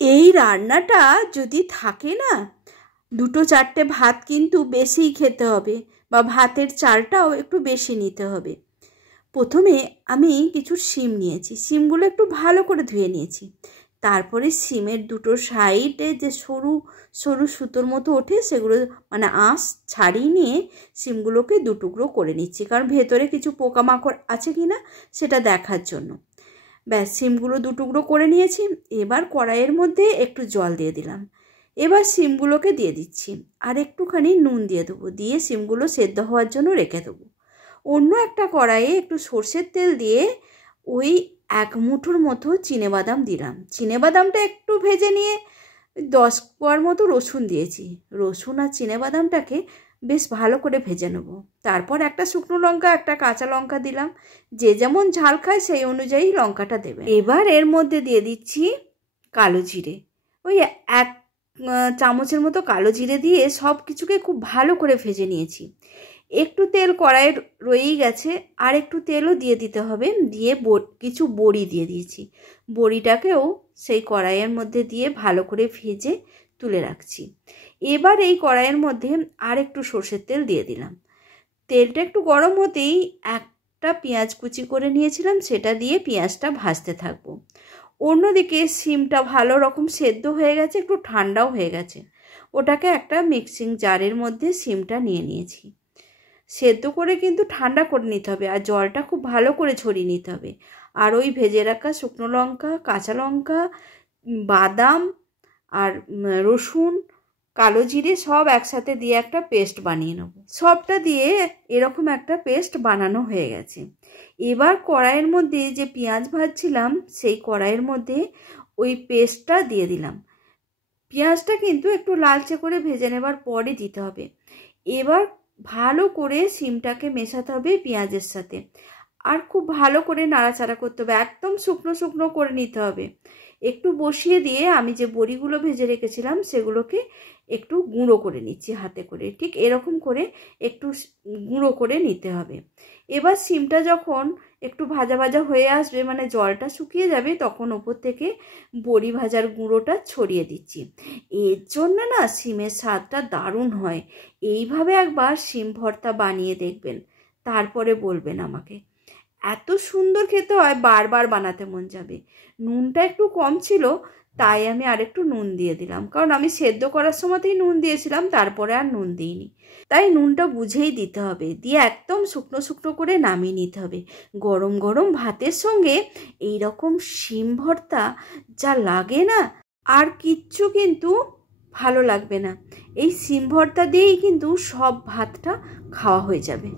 এই রান্নাটা যদি থাকে না, দুটো চারটে ভাত কিন্তু বেশিই খেতে হবে, বা ভাতের চালটাও একটু বেশি নিতে হবে। প্রথমে আমি কিছু শিম নিয়েছি, শিমগুলো একটু ভালো করে ধুয়ে নিয়েছি। তারপরে শিমের দুটো সাইডে যে সরু সরু সুতোর মতো ওঠে, সেগুলো মানে আঁশ ছাড়িয়ে নিয়ে শিমগুলোকে দুটুকরো করে নিচ্ছি, কারণ ভেতরে কিছু পোকামাকড় আছে কি না সেটা দেখার জন্য। ব্যাস, শিমগুলো দুটুকরো করে নিয়েছি। এবার কড়াইয়ের মধ্যে একটু জল দিয়ে দিলাম। এবার শিমগুলোকে দিয়ে দিচ্ছি, আর একটুখানি নুন দিয়ে দেবো, দিয়ে শিমগুলো সেদ্ধ হওয়ার জন্য রেখে দেবো। অন্য একটা কড়াইয়ে একটু সর্ষের তেল দিয়ে ওই 1 মুঠোর মতো চিনেবাদাম দিলাম। চিনেবাদামটা একটু ভেজে নিয়ে 10 কোয়ার মতো রসুন দিয়েছি। রসুন আর চিনেবাদামটাকে বেশ ভালো করে ভেজে নেব। তারপর একটা শুকনো লঙ্কা, একটা কাঁচা লঙ্কা দিলাম। যে যেমন ঝাল খায় সেই অনুযায়ী লঙ্কাটা দেবে। এবার এর মধ্যে দিয়ে দিচ্ছি কালো জিরে, ওই 1 চামচের মতো কালো জিরে দিয়ে সব কিছুকে খুব ভালো করে ভেজে নিয়েছি। একটু তেল কড়াইয়ে রয়েই গেছে, আর একটু তেলও দিয়ে দিতে হবে। দিয়ে কিছু বড়ি দিয়ে দিয়েছি। বড়িটাকেও সেই কড়াইয়ের মধ্যে দিয়ে ভালো করে ভেজে তুলে রাখছি। এবার এই কড়াইয়ের মধ্যে আর একটু সর্ষের তেল দিয়ে দিলাম। তেলটা একটু গরম হতেই একটা পেঁয়াজ কুচি করে নিয়েছিলাম, সেটা দিয়ে পেঁয়াজটা ভাজতে থাকবো। অন্যদিকে শিমটা ভালো রকম সেদ্ধ হয়ে গেছে, একটু ঠান্ডাও হয়ে গেছে। ওটাকে একটা মিক্সিং জারের মধ্যে শিমটা নিয়ে নিয়েছি। সেদ্ধ করে কিন্তু ঠান্ডা করে নিতে হবে, আর জলটা খুব ভালো করে ছড়িয়ে নিতে হবে। আর ওই ভেজে রাখা শুকনো লঙ্কা, কাঁচা লঙ্কা, বাদাম আর রসুন, কালো জিরে সব একসাথে দিয়ে একটা পেস্ট বানিয়ে নেব। সবটা দিয়ে এরকম একটা পেস্ট বানানো হয়ে গেছে। এবার কড়াইয়ের মধ্যে যে পেঁয়াজ ভাজছিলাম, সেই কড়াইয়ের মধ্যে ওই পেস্টটা দিয়ে দিলাম। পেঁয়াজটা কিন্তু একটু লালচে করে ভেজে নেবার পরে দিতে হবে। এবার ভালো করে শিমটাকে মেশাতে হবে পেঁয়াজের সাথে, আর খুব ভালো করে নাড়াচাড়া করতে হবে। একদম শুকনো শুকনো করে নিতে হবে। একটু বসিয়ে দিয়ে আমি যে বড়িগুলো ভেজে রেখেছিলাম সেগুলোকে একটু গুঁড়ো করে নিচ্ছি হাতে করে। ঠিক এরকম করে একটু গুঁড়ো করে নিতে হবে। এবার শিমটা যখন একটু ভাজা ভাজা হয়ে আসবে, মানে জলটা শুকিয়ে যাবে, তখন ওপর থেকে বড়ি ভাজার গুঁড়োটা ছড়িয়ে দিচ্ছি। এর জন্য না শিমের স্বাদটা দারুণ হয়। এইভাবে একবার শিম ভর্তা বানিয়ে দেখবেন, তারপরে বলবেন আমাকে। এত সুন্দর খেতে হয়, বারবার বানাতে মন যাবে। নুনটা একটু কম ছিল, তাই আমি আরেকটু নুন দিয়ে দিলাম, কারণ আমি সেদ্ধ করার সময়তেই নুন দিয়েছিলাম, তারপরে আর নুন দিইনি। তাই নুনটা বুঝেই দিতে হবে। দিয়ে একদম শুকনো শুকনো করে নামিয়ে নিতে হবে। গরম গরম ভাতের সঙ্গে এই রকম শিম ভর্তা যা লাগে না, আর কিচ্ছু কিন্তু ভালো লাগবে না। এই শিম ভর্তা দিয়েই কিন্তু সব ভাতটা খাওয়া হয়ে যাবে।